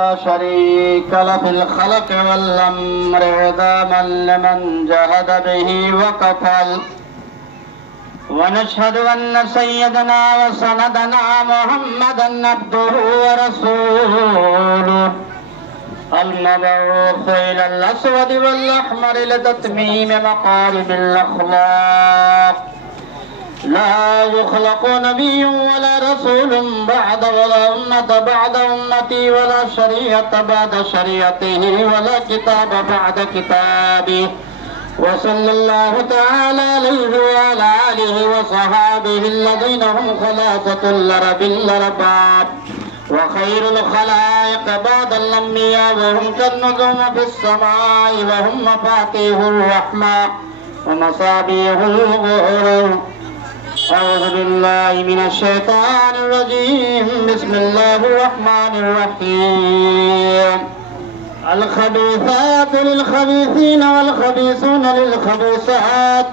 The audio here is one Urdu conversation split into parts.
لا شريك له في الخلق والأمر عظاما لمن جهد به وكفل. ونشهد أن سيدنا وسندنا محمدا عبده ورسوله المبعوث إلى الأسود والأحمر لتتميم مقارب الأخلاق. لا يخلق نبي ولا رسول بعد ولا أمة بعد أمتي ولا شريعة بعد شريعته ولا كتاب بعد كتابه. وصلى الله تعالى عليه وعلى آله وصحابه الذين هم خلاصة الأرب الأرباب وخير الخلائق بعد الأنبياء وهم كالنجوم في السماء وهم مفاتيح الرحمة ومصابيح الغرور. أعوذ بالله من الشيطان الرجيم. بسم الله الرحمن الرحيم. الخبيثات للخبيثين والخبيثون للخبيثات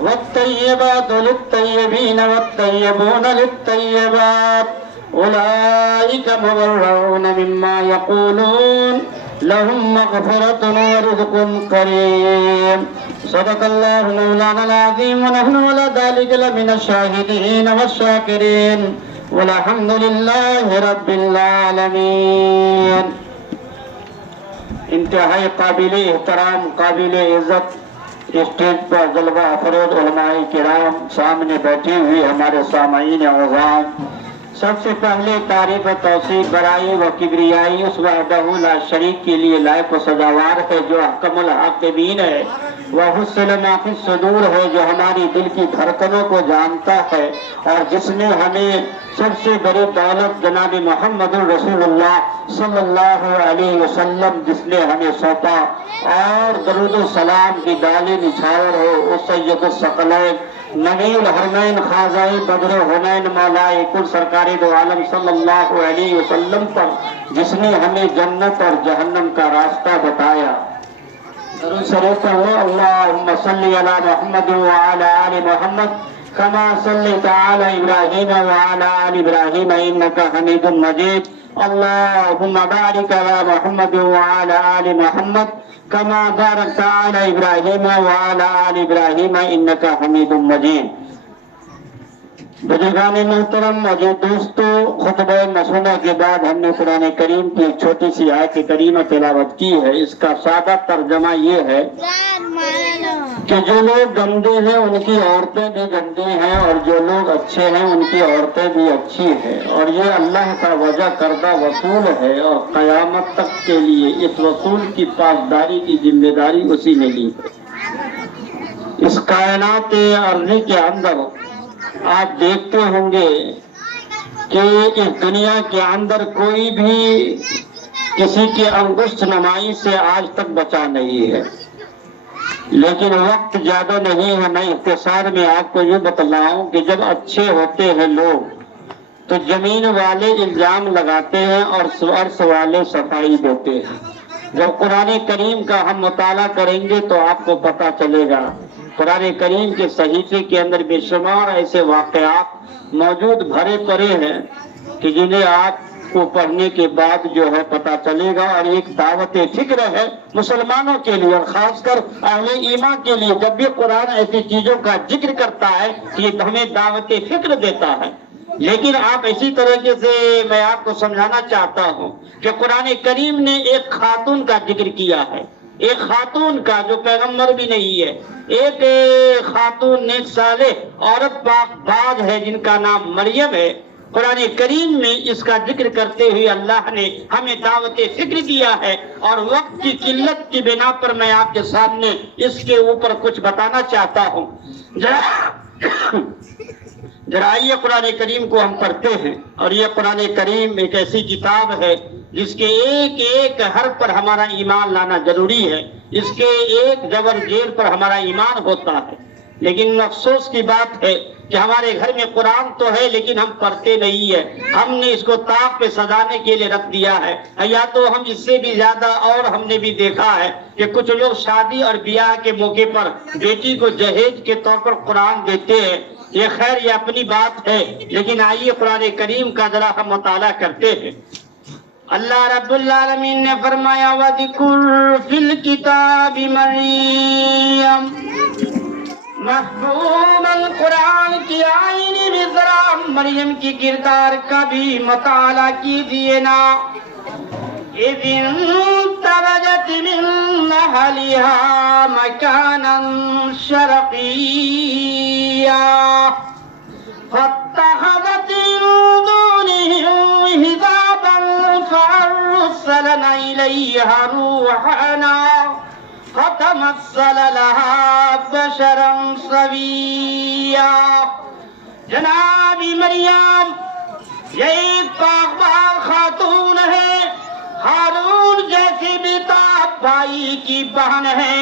والطيبات للطيبين والطيبون للطيبات أولئك مبرؤون مما يقولون لهم مغفرة ورزق كريم. صدق الله مولانا العظيم ونحن على ذلك لمن الشاهدين والشاكرين والحمد لله رب العالمين. انتہائی قابل احترام قابل عزت اسٹیج پر جلوہ افروز علماء کرام سامنے بیٹھی ہوئی ہمارے سامعین عظام، سب سے پہلے تعریف توصیف برائی و کبریائی اس وحدہ لا شریک کے لیے لائق و سزاوار ہے جو احکم الحاکمین ہے، وہ حسن ما فی الصدور ہے جو ہماری دل کی دھڑکنوں کو جانتا ہے، اور جس نے ہمیں سب سے بڑی دولت جناب محمد رسول اللہ صلی اللہ علیہ وسلم جس نے ہمیں سونپا، اور درود و سلام کی ڈالی نچھاور ہو اس سید الثقلین نبی الحرمین خازائے بدر حنین مولائے کل سرکار دو عالم صلی اللہ علیہ وسلم پر جس نے ہمیں جنت اور جہنم کا راستہ بتایا. درود شریف پڑھو. اللہم صلی علی محمد وعلی آل محمد کما صلیت علی ابراہیم وعلی آل ابراہیم انکا حمید مجید. اللہم بارک علی محمد وعلی آل محمد کما بارکت علی ابراہیم وعلی آل ابراہیم انکا حمید مجید. بزرگان محترم موجود دوستو، خطبہ مسونہ کے بعد ہم نے قرآن کریم کی ایک چھوٹی سی آیت کریمہ تلاوت کی ہے. اس کا سادہ ترجمہ یہ ہے کہ جو لوگ گندے ہیں ان کی عورتیں بھی گندی ہیں، اور جو لوگ اچھے ہیں ان کی عورتیں بھی اچھی ہیں، اور یہ اللہ کا وجہ کردہ وصول ہے، اور قیامت تک کے لیے اس وصول کی پاسداری کی ذمہ داری اسی نے لی ہے. اس کائنات ارضی کے اندر آپ دیکھتے ہوں گے کہ اس دنیا کے اندر کوئی بھی کسی کے انگشت نمائی سے آج تک بچا نہیں ہے، لیکن وقت زیادہ نہیں ہے. میں اختصار میں آپ کو یہ بتلاؤں کہ جب اچھے ہوتے ہیں لوگ تو زمین والے الزام لگاتے ہیں اور عرش والے صفائی دیتے ہیں. جب قرآن کریم کا ہم مطالعہ کریں گے تو آپ کو پتہ چلے گا. قرآن کریم کے صحیفے کے اندر بے شمار ایسے واقعات موجود بھرے پڑے ہیں کہ جنہیں آپ کو پڑھنے کے بعد جو ہے پتہ چلے گا. اور ایک دعوت فکر ہے مسلمانوں کے لیے اور خاص کر اہل ایمان کے لیے. جب بھی قرآن ایسی چیزوں کا ذکر کرتا ہے یہ ہمیں دعوت فکر دیتا ہے. لیکن آپ اسی طریقے سے میں آپ کو سمجھانا چاہتا ہوں کہ قرآن کریم نے ایک خاتون کا ذکر کیا ہے، ایک خاتون کا جو پیغمبر بھی نہیں ہے، ایک خاتون نیک صالح عورت پاک باز ہے جن کا نام مریم ہے. قرآن کریم میں اس کا ذکر کرتے ہوئے اللہ نے ہمیں دعوت فکر دیا ہے، اور وقت کی قلت کی بنا پر میں آپ کے سامنے اس کے اوپر کچھ بتانا چاہتا ہوں. ذرا آئیے قرآن کریم کو ہم پڑھتے ہیں، اور یہ قرآن کریم ایک ایسی کتاب ہے جس کے ایک ایک حرف پر ہمارا ایمان لانا ضروری ہے. اس کے ایک زبر زیر پر ہمارا ایمان ہوتا ہے. لیکن افسوس کی بات ہے کہ ہمارے گھر میں قرآن تو ہے لیکن ہم پڑھتے نہیں ہے. ہم نے اس کو طاق پہ سجانے کے لیے رکھ دیا ہے. یا تو ہم اس سے بھی زیادہ، اور ہم نے بھی دیکھا ہے کہ کچھ لوگ شادی اور بیاہ کے موقع پر بیٹی کو جہیز کے طور پر قرآن دیتے ہیں. یہ خیر یہ اپنی بات ہے، لیکن آئیے قرآن کریم کا ذرا ہم مطالعہ کرتے ہیں. اللہ رب العالمین نے فرمایا وَذِكُرْ فِي الْكِتَابِ مَرْيَمَ، محبوب القرآن کی آئینی میں ذرا مریم کی کردار کا بھی مطالعہ کیجئے نا۔ اِذِ انْتَبَذَتْ مِنْ أَهْلِهَا مَكَانًا شَرْقِيًّا فَاتَّخَذَتْ مِن دُونِهِمْ حِجَابًا فَأَرْسَلْنَا إِلَيْهَا رُوحَنَا فَتَمَثَّلَ لَهَا بَشَرًا سَوِيًّا۔ جناب مریم یہ ایک پاکباز خاتون ہے، ہارون جیسی بیتاب بھائی کی بہن ہے۔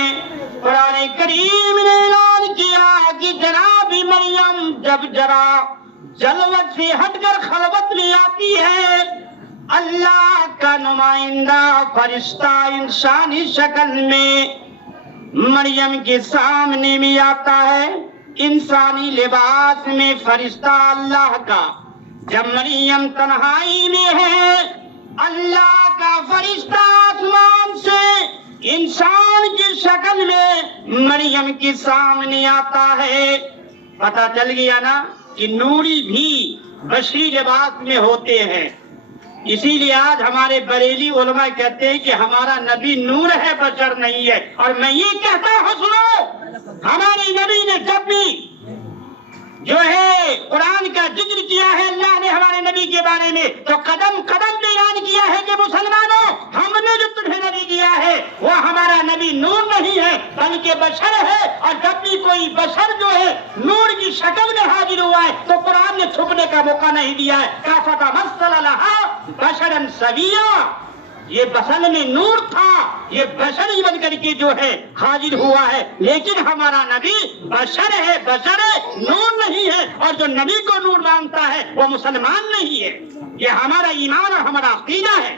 قرآن کریم نے اعلان کیا کہ جناب مریم جب ذرا جلوت سے ہٹ کر خلوت میں آتی ہے، اللہ کا نمائندہ فرشتہ انسانی شکل میں مریم کے سامنے میں آتا ہے، انسانی لباس میں فرشتہ اللہ کا۔ جب مریم تنہائی میں ہے، اللہ کا فرشتہ آسمان سے انسان کی شکل میں مریم کے سامنے آتا ہے۔ پتہ چل گیا نا کہ نوری بھی بشری لباس میں ہوتے ہیں۔ اسی لیے آج ہمارے بریلی علماء کہتے ہیں کہ ہمارا نبی نور ہے، بشر نہیں ہے۔ اور میں یہ کہتا ہوں سنو، ہمارے نبی نے جب بھی جو ہے قرآن کا ذکر کیا ہے اللہ نے ہمارے نبی کے بارے میں، تو قدم قدم پہ اعلان کیا ہے کہ مسلمانوں، ہم نے جو تمہیں نبی کیا ہے وہ ہمارا نبی نور نہیں ہے بلکہ بشر ہے۔ اور جب بھی کوئی بشر جو ہے نور کی شکل میں حاضر ہوا ہے تو قرآن نے چھپنے کا موقع نہیں دیا ہے۔ فَتَمَثَّلَ لَهَا بَشَرًا سَوِيًّا، یہ بشر میں نور تھا، یہ بشر ہی بن کر کے جو ہے حاضر ہوا ہے، لیکن ہمارا نبی بشر ہے، بشر ہے، نور نہیں ہے۔ اور جو نبی کو نور مانتا ہے وہ مسلمان نہیں ہے۔ یہ ہمارا ایمان اور ہمارا عقیدہ ہے،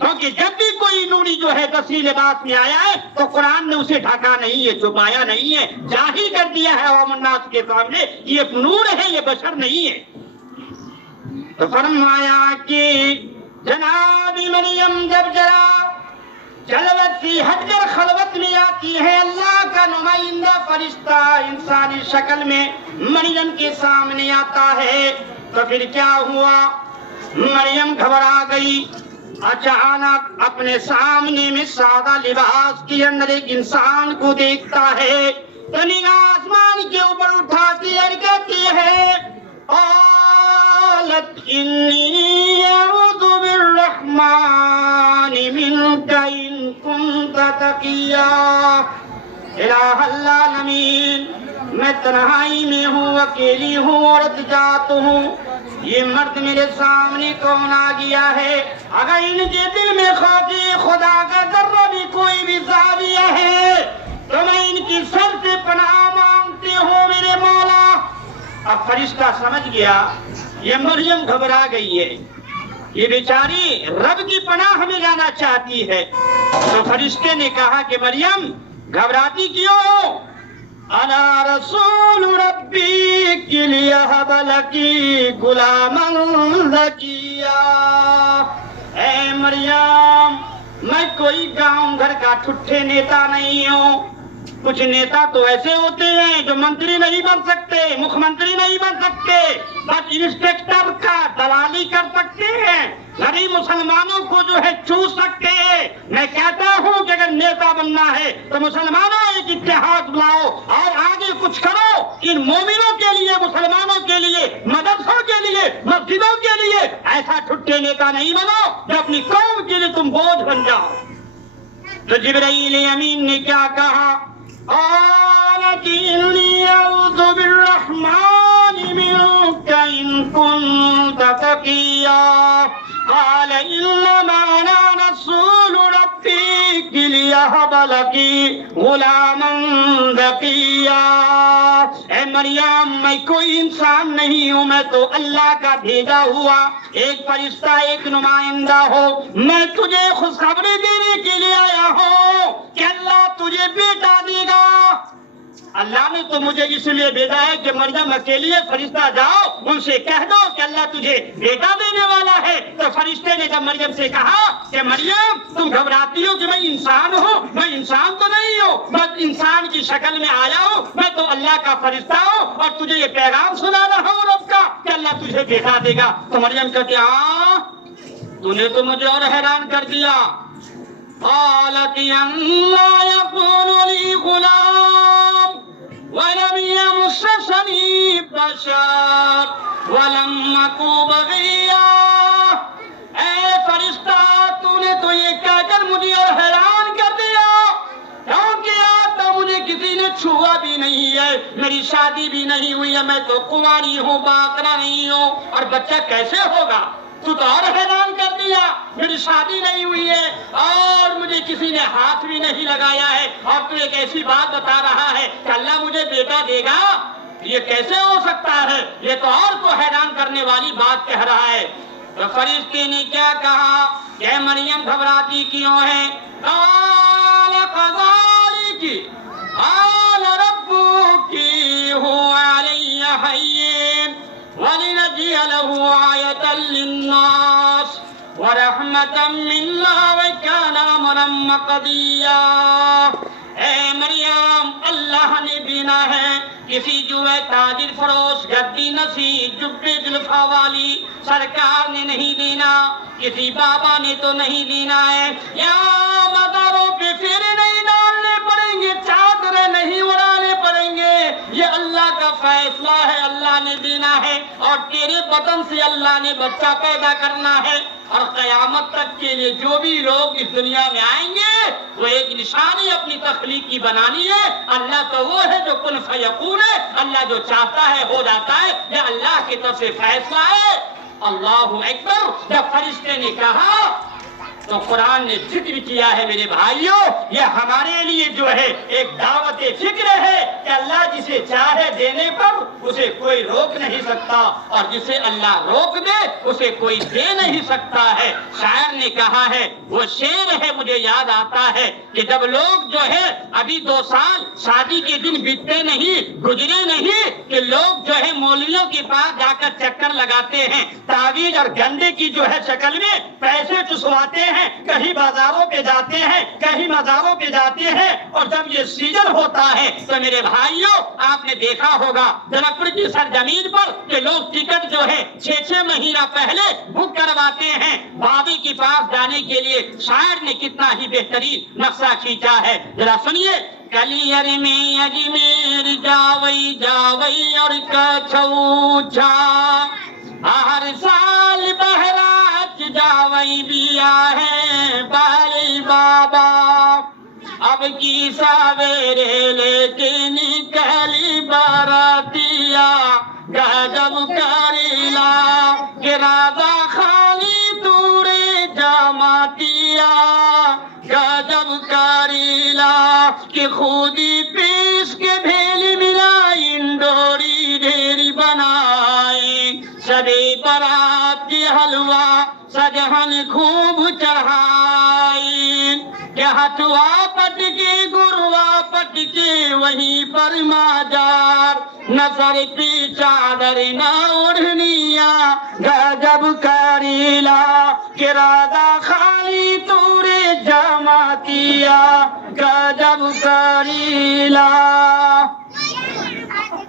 کیونکہ جب بھی کوئی نوری جو ہے بصری لباس میں آیا ہے تو قرآن نے اسے ڈھکا نہیں ہے، چھپایا نہیں ہے، ظاہر کر دیا ہے عوام الناس کے سامنے کہ یہ نور ہے، یہ بشر نہیں ہے۔ تو فرمایا کہ جناب مریم جب ذرا جلوت سے ہٹ کر خلوت میں آتی ہے، اللہ کا نمائندہ فرشتہ انسانی شکل میں مریم کے سامنے آتا ہے، تو پھر کیا ہوا؟ مریم گھبرا گئی۔ اچانک اپنے سامنے میں سادہ لباس کے اندر ایک انسان کو دیکھتا ہے، تو نگاہ آسمان کے اوپر اٹھاتی اور کہتی ہے قالت انی اعوذ بالرحمن منک ان کنت تقیا۔ الہ العالمین، میں تنہائی میں ہوں، اکیلی ہوں، عورت جات ہوں، یہ مرد میرے سامنے کون آ گیا ہے؟ اگر ان کے دل میں خوف خدا کا ذرہ بھی کوئی بھی زاویہ ہے تو میں ان کی سر سے پناہ مانگتی ہوں میرے مولا۔ اب فرشتہ سمجھ گیا یہ مریم گھبرا گئی ہے، یہ بیچاری رب کی پناہ میں جانا چاہتی ہے۔ تو فرشتے نے کہا کہ مریم گھبراتی کیوں ہو؟ انا رسول ربک لیہب لکی غلاما زکیا۔ اے مریم، میں کوئی گاؤں گھر کا ٹھٹھے نیتا نہیں ہوں۔ کچھ نیتا تو ایسے ہوتے ہیں جو منتری نہیں بن سکتے، مکھ منتری نہیں بن سکتے، بس انسپیکٹر کا دلالی کر سکتے ہیں، غریب مسلمانوں کو جو ہے چوس سکتے ہیں۔ میں کہتا ہوں کہ اگر نیتا بننا ہے تو مسلمانوں ایک اتحاد لاؤ اور آگے کچھ کرو، ان مومنوں کے لیے، مسلمانوں کے لیے، مدرسوں کے لیے، مسجدوں کے لیے۔ ایسا ٹھٹے نیتا نہیں بنو جو اپنی قوم کے لیے تم بوجھ بن جاؤ۔ تو جبرائیل امین نے کیا کہا؟ قالت انی اعوذ بالرحمن منک ان کنت تقیا۔ قال انما انا رسول ربک لیہب لکی غلاما زکیا۔ اے مریم، میں کوئی انسان نہیں ہوں، میں تو اللہ کا بھیجا ہوا ایک فرشتہ، ایک نمائندہ ہو۔ میں تجھے خوشخبری دینے کے لیے آیا ہوں کہ اللہ تجھے بیٹا دے گا۔ اللہ نے تو مجھے اس لیے بھیجا ہے کہ مریم اکیلی ہے، فرشتہ جاؤ ان سے کہہ دو کہ اللہ تجھے بیٹا دینے والا ہے۔ تو فرشتے نے جب مریم سے کہا کہ مریم تم گھبراتی ہو کہ میں انسان ہوں، میں انسان تو نہیں ہوں، میں انسان کی شکل میں آیا ہوں، میں تو اللہ کا فرشتہ ہوں اور تجھے یہ پیغام سنا رہا ہوں رب کا کہ اللہ تجھے بیٹا دے گا۔ تو مریم کہتی ہاں تو نے تو مجھے اور حیران کر دیا۔ قالت انا يكون لي غلام ولم يمسسني بشر ولم أك بغيا۔ اے فرشتہ تو نے تو یہ کہہ کر مجھے اور حیران کر دیا، کیونکہ آج تک مجھے کسی نے چھوا بھی نہیں ہے، میری شادی بھی نہیں ہوئی ہے، میں تو کنواری ہوں، باکرا نہیں ہوں، اور بچہ کیسے ہوگا؟ تو اور حیران کر دیا، میری شادی نہیں ہوئی ہے اور مجھے کسی نے ہاتھ بھی نہیں لگایا ہے، اور تو ایک ایسی بات بتا رہا ہے کہ اللہ مجھے بیٹا دے گا، یہ کیسے ہو سکتا ہے؟ یہ تو اور کو حیران کرنے والی بات کہہ رہا ہے۔ تو فرشتے نے کیا کہا کہ مریم گھبراتی کیوں ہے؟ قال كذلك قال ربك هو علي هين ولنجعل له آية للناس ورحمة منا وكان أمرا مقضيا۔ اے مریم اللہ نے دینا ہے، کسی جو ہے تاجر فروش گدی نسی جبے جلفا والی سرکار نے نہیں دینا، کسی بابا نے تو نہیں دینا ہے، یا مزاروں پہ پھر نہیں ڈالنے پڑیں گے، چادریں نہیں اڑانے پڑیں گے، یہ اللہ کا فیصلہ ہے، اللہ نے دینا ہے، اور تیرے بدن سے اللہ نے بچہ پیدا کرنا ہے، اور قیامت تک کے لیے جو بھی لوگ اس دنیا میں آئیں گے وہ ایک نشانی اپنی تخلیق کی بنانی ہے۔ اللہ تو وہ ہے جو کن فیکون ہے، اللہ جو چاہتا ہے ہو جاتا ہے، یہ اللہ کی طرف سے فیصلہ ہے۔ اللہ اکبر۔ جب فرشتے نے کہا تو قرآن نے ذکر کیا ہے میرے بھائیوں، یہ ہمارے لیے جو ہے ایک دعوت فکر ہے کہ اللہ جسے چاہے دینے پر اسے کوئی روک نہیں سکتا، اور جسے اللہ روک دے اسے کوئی دے نہیں سکتا ہے۔ شاعر نے کہا ہے، وہ شعر ہے مجھے یاد آتا ہے کہ جب لوگ جو ہے ابھی 2 سال شادی کے دن بیتتے نہیں، گزرے نہیں، کہ لوگ جو ہے مولویوں کے پاس جا کر چکر لگاتے ہیں، تعویذ اور گنڈے کی جو ہے شکل میں پیسے چسواتے ہیں، کہیں بازاروں پہ جاتے ہیں، کہیں مزاروں پہ جاتے ہیں، اور جب یہ سیزن ہوتا ہے تو میرے بھائیوں آپ نے دیکھا ہوگا جنک پور کی سرزمین پر کہ لوگ ٹکٹ جو ہے 6 مہینہ پہلے بک کرواتے ہیں بابے کے پاس جانے کے لیے۔ شاعر نے کتنا ہی بہترین نقشہ کھینچا ہے، ذرا سنیے۔ کلیر میں اجمیر جاوئی جاوئی اور کچھو چھا، ہر سال بہراج جاوئی بیا ہے بالی بابا، اب کی ساویرے لے کے نکلی باراتیا، گجب کریلا کہ راجا خانی تورے جاماتیا، گجب کریلا کہ خودی پیس کے بھیلی ملائی ڈوری ڈھیری بنائی، سبھی برات کی حلوہ سجہن خوب چڑھائی، کہ ہتھوا پٹ کے گروا پٹ کے وہیں پر ماجار، نہ سر پی چادر نہ اوڑھنیا، گجب کریلا کہ راجا خالی تورے جاماتیا، گجب کریلا۔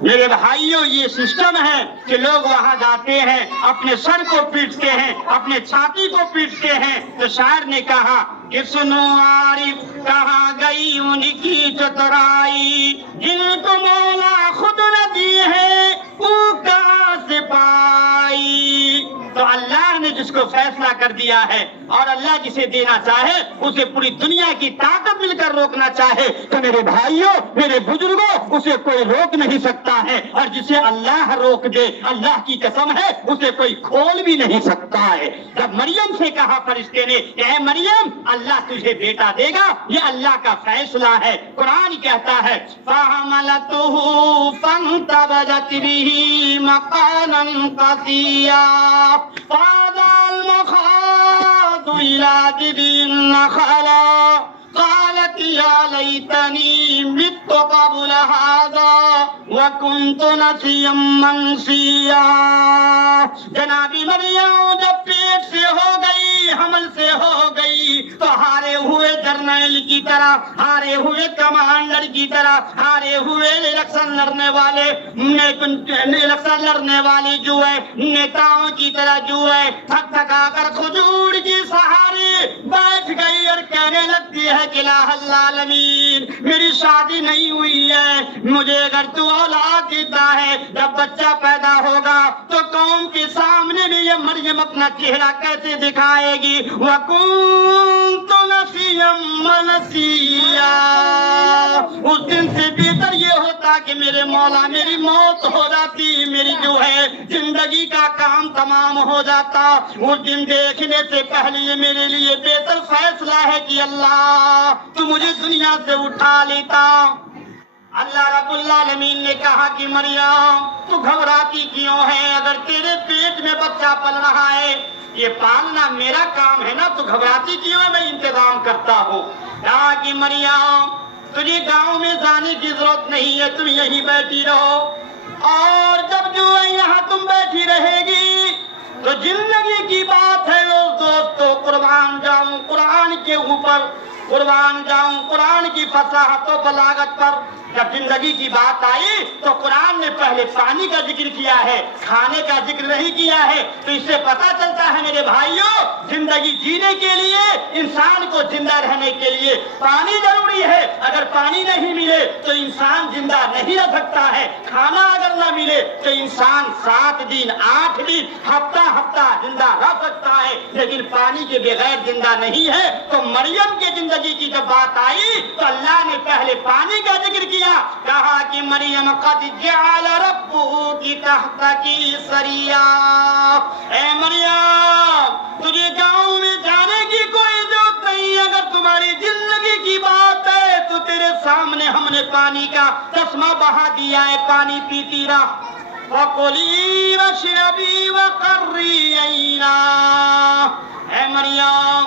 میرے بھائیوں یہ سسٹم ہے کہ لوگ وہاں جاتے ہیں، اپنے سر کو پیٹتے ہیں، اپنے چھاتی کو پیٹتے ہیں۔ تو شاعر نے کہا کہ سنو عارف کہاں گئی ان کی چترائی، جن کو مولا خود نہ دی ہے وہ کہاں سے پائی۔ تو اللہ نے جس کو فیصلہ کر دیا ہے، اور اللہ جسے دینا چاہے اسے پوری دنیا کی طاقت مل کر روکنا چاہے تو میرے بھائیوں میرے بزرگوں اسے کوئی روک نہیں سکتا ہے، اور جسے اللہ روک دے اللہ کی قسم ہے اسے کوئی کھول بھی نہیں سکتا ہے۔ جب مریم سے کہا فرشتے نے کہ اے مریم اللہ تجھے بیٹا دے گا، یہ اللہ کا فیصلہ ہے۔ قرآن کہتا ہے فَحَمَلَتْهُ فَانْتَبَذَتْ بِهِ مَكَانًا قَصِيًّا فَأَذَا الْمَخَاضُ إِلَى جِذِعِ النَّخْلَةِ قَالَتْ یا لیتنی مت قبل هذا وکنت نسیا منسیا۔ جناب مریم جب پیٹ سے ہو گئی، حمل سے ہو گئی، تو ہارے ہوئے جرنیل کی طرح، ہارے ہوئے کمانڈر کی طرح، ہارے ہوئے الیکشن لڑنے والے جو ہے نیتاؤں کی طرح جو ہے تھک تھکا کر کھجور کی سہارے بیٹھ گئی اور کہنے لگتی ہے کہ لا العالمین، میری شادی نہیں ہوئی ہے، مجھے اگر تو اولاد دیتا ہے، جب بچہ پیدا ہوگا تو قوم کے سامنے میں یہ مریم اپنا چہرہ کیسے دکھائے گی؟ وَكُنْتُ نَسِيًّا مَنْسِيًّا۔ اس دن سے بہتر یہ ہوتا کہ میرے مولا میری موت ہو جاتی، میری جو ہے زندگی کا کام تمام ہو جاتا۔ اس دن دیکھنے سے پہلے یہ میرے لیے بہتر فیصلہ ہے کہ اللہ تو مجھے دنیا سے اٹھا لیتا۔ اللہ رب العالمین نے کہا کہ مریم تو گھبراتی کیوں ہے؟ اگر تیرے پیٹ میں بچہ پل رہا ہے، یہ پالنا میرا کام ہے نا، تو گھبراتی کیوں ہے؟ میں انتظام کرتا ہوں۔ کہا کہ مریم تجھے گاؤں میں جانے کی ضرورت نہیں ہے، تم یہیں بیٹھی رہو، اور جب جو ہے یہاں تم بیٹھی رہے گی تو زندگی کی بات ہے دوستو، قربان جاؤں قرآن کے اوپر، قربان جاؤں قرآن کی فصاحت و بلاغت پر۔ جب زندگی کی بات آئی تو قرآن نے پہلے پانی کا ذکر کیا ہے، کھانے کا ذکر نہیں کیا ہے۔ تو اس سے پتہ چلتا ہے میرے بھائیوں، زندگی جینے کے لیے، انسان کو زندہ رہنے کے لیے پانی ضروری ہے۔ اگر پانی نہیں ملے تو انسان زندہ نہیں رہ سکتا ہے۔ کھانا اگر نہ ملے تو انسان 7 دن 8 دن ہفتہ زندہ رہ سکتا ہے، لیکن پانی کے بغیر زندہ نہیں ہے۔ تو مریم کی زندگی کی جب بات آئی تو اللہ نے پہلے پانی کا ذکر کیا، کہا کہ مریم قد جعل ربک تحتک سریا۔ اے مریم تجھے گاؤں میں جانے کی کوئی ضرورت نہیں، اگر تمہاری زندگی کی بات ہے تو تیرے سامنے ہم نے پانی کا چشمہ بہا دیا ہے، پانی پیتی رہ۔ وَقُلِي وَاشْرَبِي وَقَرِّي عَيْنًا۔ اے مریم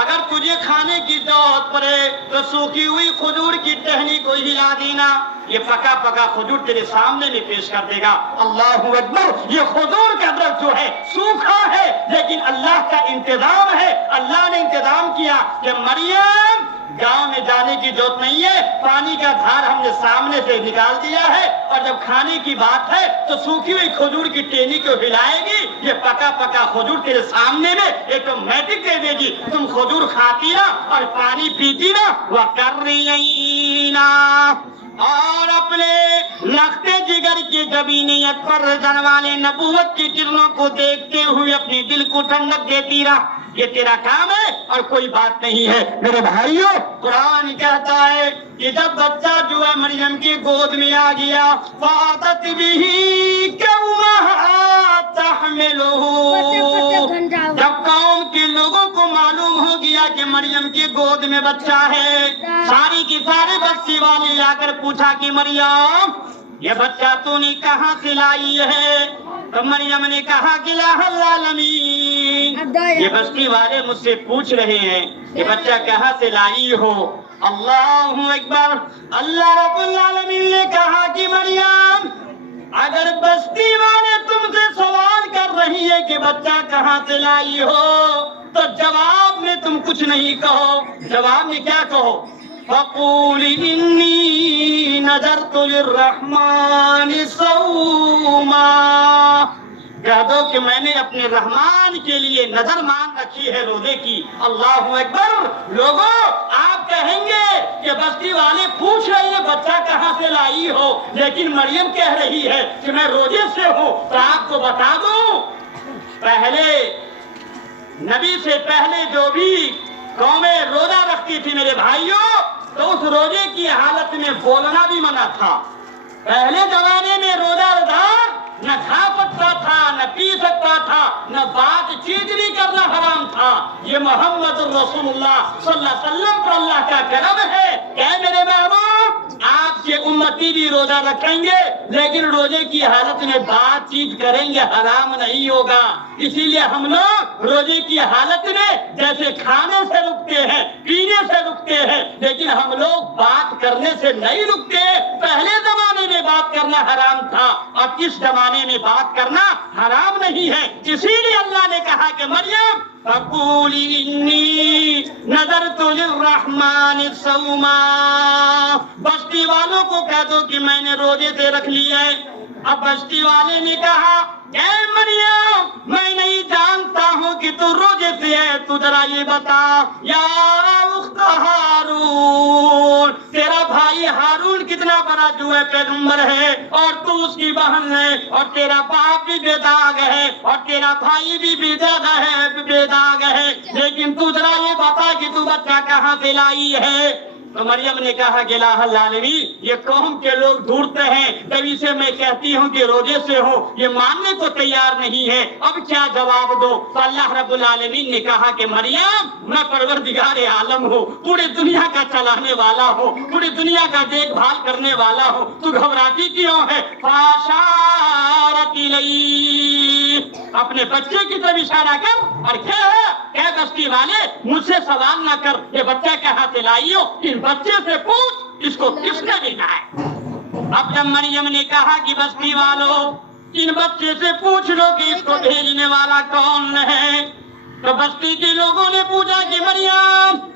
اگر تجھے کھانے کی ضرورت پڑے تو سوکھی ہوئی کھجور کی ٹہنی کو ہلا دینا، یہ پکا پکا کھجور تیرے سامنے میں پیش کر دے گا۔ اللہ اکبر! یہ کھجور کا درخت جو ہے سوکھا ہے، لیکن اللہ کا انتظام ہے۔ اللہ نے انتظام کیا کہ مریم گاؤں میں جانے کی ضرورت نہیں ہے، پانی کا دھار ہم نے سامنے سے نکال دیا ہے، اور جب کھانے کی بات ہے تو سوکھی ہوئی کھجور کی ٹہنی کو ہلائے گی، یہ پکا پکا کھجور تیرے سامنے میں آٹومیٹک دے دے گی، تم کھجور کھاتی نا اور پانی پیتی نا۔ وَقَرِّيَيْنَا، اور اپنے لختے جگر کی زمینیت پر رضن والے نبوت کی کرنوں کو دیکھتے ہوئے اپنی دل کو ٹھنڈک دیتی رہا۔ یہ تیرا کام ہے اور کوئی بات نہیں ہے۔ میرے بھائیوں قرآن کہتا ہے کہ جب بچہ جو ہے مریم کی گود میں آ گیا، فَأَتَتْ بِهِ قَوْمَهَا تَحْمِلُهُ، جب قوم کے لوگوں کو معلوم ہو گیا کہ مریم کی گود میں بچہ ہے، ساری کی سارے بچی والے آ کر پوچھا کہ مریم یہ بچہ تو نے کہاں سے لائی ہے؟ تو مریم نے کہا کہ لا العالمین، یہ بستی والے مجھ سے پوچھ رہے ہیں کہ بچہ کہاں سے لائی ہو۔ اللہ اکبر! اللہ رب العالمین نے کہا کہ مریم اگر بستی والے تم سے سوال کر رہی ہے کہ بچہ کہاں سے لائی ہو تو جواب میں تم کچھ نہیں کہو، جواب میں کیا کہو؟ فَقُولِ إِنِّي نَذَرْتُ لِلرَّحْمَٰنِ صَوْمًا، کہہ دو کہ میں نے اپنے رحمان کے لیے نظر مان رکھی ہے روزے کی۔ اللہ اکبر! لوگوں آپ کہیں گے کہ بستی والے پوچھ رہے ہیں بچہ کہاں سے لائی ہو، لیکن مریم کہہ رہی ہے کہ میں روزے سے ہوں۔ تو آپ کو بتا دوں، پہلے نبی سے پہلے جو بھی قومیں روزہ رکھتی تھی میرے بھائیوں، تو اس روزے کی حالت میں بولنا بھی منع تھا۔ پہلے زمانے میں روزہ دار نہ کھا سکتا تھا، نہ پی سکتا تھا، نہ بات چیت بھی کرنا حرام تھا۔ یہ محمد رسول اللہ صلی اللہ علیہ وسلم پر اللہ کا کرم ہے کہ میرے محبوب آپ کے امتی بھی روزہ رکھیں گے، لیکن روزے کی حالت میں بات چیت کریں گے، حرام نہیں ہوگا۔ اسی لیے ہم لوگ روزے کی حالت میں جیسے کھانے سے رکتے ہیں، پینے سے رکتے ہیں، لیکن ہم روزے سے نہیں رکتے. پہلے زمانے میں بات کرنا حرام تھا اور اس زمانے میں بات کرنا حرام نہیں ہے. اسی لیے اللہ نے کہا کہ مریم فقولی انی نذرت للرحمن صوما. بستی والوں کو کہہ دو کہ میں نے روزے سے رکھ لی ہے. اب بستی والے نے کہا اے مریم میں نہیں جانتا ہوں کہ تو روزے سے ہے, تو ذرا یہ بتا یا اخت ہارون, تیرا بھائی ہارون کتنا بڑا جو ہے پیغمبر ہے اور تو اس کی بہن ہے, اور تیرا باپ بھی بے داغ ہے اور تیرا بھائی بھی بے داغ ہے, لیکن تو ذرا یہ بتا کہ تو بچہ کہاں سے لائی ہے. تو مریم نے کہا کہ الہ العالمین یہ قوم کے لوگ ڈھونڈتے ہیں, تبھی سے میں کہتی ہوں کہ روزے سے ہو, یہ ماننے کو تیار نہیں ہے, اب کیا جواب دو. تو اللہ رب العالمین نے کہا کہ مریم میں پروردگار عالم ہوں, پوری دنیا کا چلانے والا ہوں, پوری دنیا کا دیکھ بھال کرنے والا ہوں, تو گھبراتی کیوں ہے. فاشارت الی, اپنے بچے کی طرف اشارہ کر اور کیا ہے کہ بستی والے مجھ سے سوال نہ کر, یہ بچہ کہاں سے لائی ہو, بچے سے پوچھ اس کو کس نے بھیجا ہے. اب جب مریم نے کہا کہ بستی والوں ان بچے سے پوچھ لو کہ اس کو بھیجنے والا کون ہے, تو بستی کے لوگوں نے پوچھا کہ مریم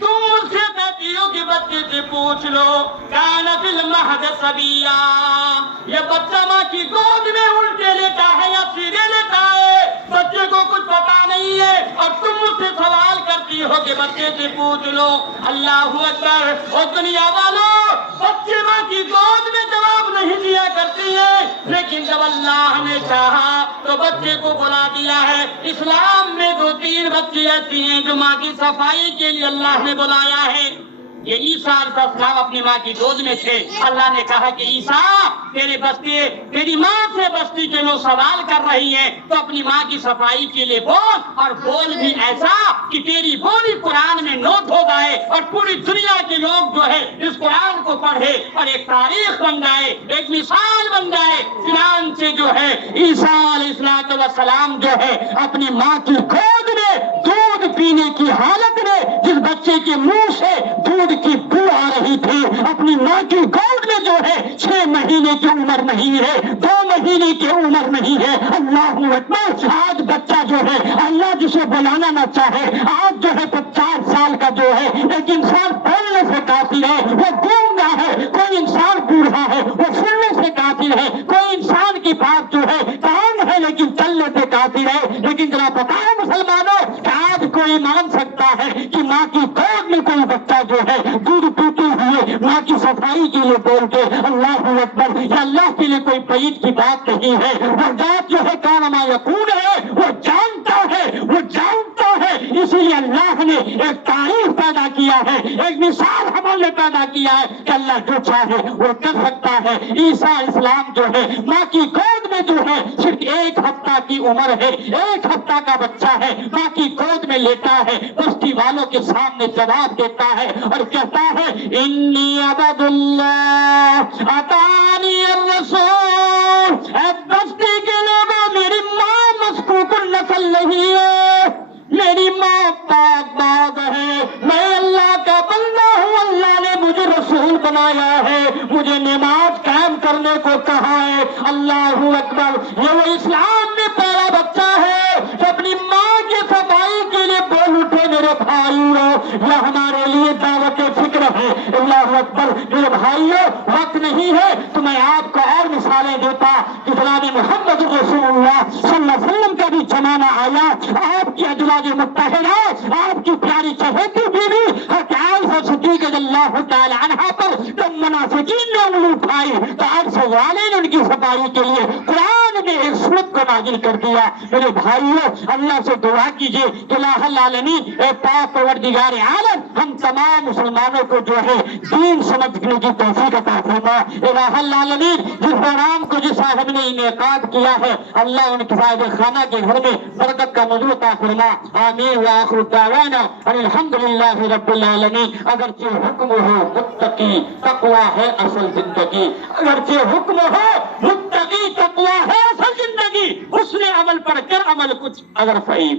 تم مجھ سے کہتی ہو کہ بچے سے پوچھ لو, کان فی المہد صبیا, یہ بچہ ماں کی گود میں الٹے لیتا ہے یا سیدھے لیتا ہے, بچے کو کچھ پتا نہیں ہے اور تم مجھ سے سوال کرتی ہو کہ بچے سے پوچھ لو. اللہ اکبر. اور دنیا والوں بچے ماں کی گود میں جواب نہیں دیا کرتی ہے, لیکن جب اللہ نے چاہا تو بچے کو بلا دیا ہے. اسلام میں 2-3 بچے ایسی ہیں جو ماں کی صفائی کے لیے اللہ نے بلایا ہے. یہ عیسیٰ علیہ السلام اپنی ماں کی گود میں تھے. اللہ نے کہا کہ عیسیٰ تیری ماں سے بستی کے لوگ سوال کر رہی ہیں تو اپنی ماں کی صفائی کے لیے بول, اور بول بھی ایسا کہ تیری بولی قرآن میں نوٹ ہو جائے اور پوری دنیا کے لوگ جو ہے اس قرآن کو پڑھے اور ایک تاریخ بن جائے, ایک مثال بن جائے. چنانچہ جو ہے عیسیٰ علیہ السلام جو ہے اپنی ماں کی گود میں دودھ پینے کی حالت میں, جس بچے کے منہ سے دودھ کی بو آ رہی تھی, اپنی ماں کی گود میں جو ہے 6 مہینے کی عمر نہیں ہے, 2 مہینے کی عمر نہیں ہے. اللہ اکبر. آج بچہ جو ہے اللہ جسے بلانا نہ چاہے, آج جو ہے 50 سال کا جو ہے ایک انسان بولنے سے قاصر ہے, وہ گونگا ہے, کوئی انسان بوڑھا ہے وہ سننے سے قاصر ہے, کوئی انسان کی بات جو ہے کام ہے لیکن چلنے سے قاصر ہے. لیکن ذرا بتائیں مسلمانوں کہ آج کوئی مان سکتا ہے کہ ماں کی گود میں کوئی بچہ جو ہے دودھ پیتے ہوئے ماں کی صفائی کے لیے بولتے اللہ اکبر, یا اللہ کے لیے کوئی بعید کی بات نہیں ہے. وہ ذات جو ہے کان ما یکون ہے, وہ جانتا ہے, اسی لیے اللہ نے ایک تاریخ پیدا کیا ہے, ایک مثال ہم نے پیدا کیا ہے کہ اللہ جو چاہے وہ کر سکتا ہے. عیسیٰ اسلام جو ہے ماں کی گود میں جو ہے صرف 1 ہفتہ کی عمر ہے, 1 ہفتہ کا بچہ ہے, ماں کی گود میں لیتا ہے, بستی والوں کے سامنے جواب دیتا ہے اور کہتا ہے انی عبد اللہ اتانی الرسول. اے بستی کے لوگوں میری ماں مسکوک النسل نہیں ہے, میری ماں پاک باز ہے, میں اللہ کا بندہ ہوں, اللہ نے مجھے رسول بنایا ہے, مجھے نماز قائم کرنے کو کہا ہے. اللہ اکبر. یہ وہ اسلام میں پہلا بچہ ہے جو اپنی ماں کی صفائی کے لیے بول اٹھے میرے بھائیوں, یہ ہمارے لیے دعوت فکر ہے. اللہ اکبر. میرے بھائیوں وقت نہیں ہے تو میں آپ کو اور مثالیں دیتا کہ جناب محمد رسول اللہ صلی اللہ علیہ وسلم کا بھی زمانہ آیا, آپ کی ازواج مطہرہ, آپ کی پیاری چہیتی بیوی حضرت عائشہ صدیقہ رضی اللہ تعالی عنہا پر جب منافقین نے انگلی اٹھائی تو عرش والے نے ان کی صفائی کے لیے قرآن میں ایک سورت کو نازل کر دیا. میرے بھائیوں اللہ سے دعا کیجیے کہ الہ العالمین اے پاک پروردگار عالم ہم تمام مسلمانوں کو جو ہے دین سمجھنے کی توفیق عطا فرما. الہ العالمین جس پروگرام کو جس صاحب نے انعقاد کیا ہے اللہ ان کے صاحب خانہ کے گھر میں برکت کا نزول عطا فرما. آمین. وآخر دعوانا الحمدللہ رب العالمین. اگرچہ حکم ہو متقی تقویٰ ہے اصل زندگی, اگرچہ حکم ہو متقی تقویٰ ہے اصل زندگی, حسن عمل پڑھ کر عمل کچھ اگر فہیم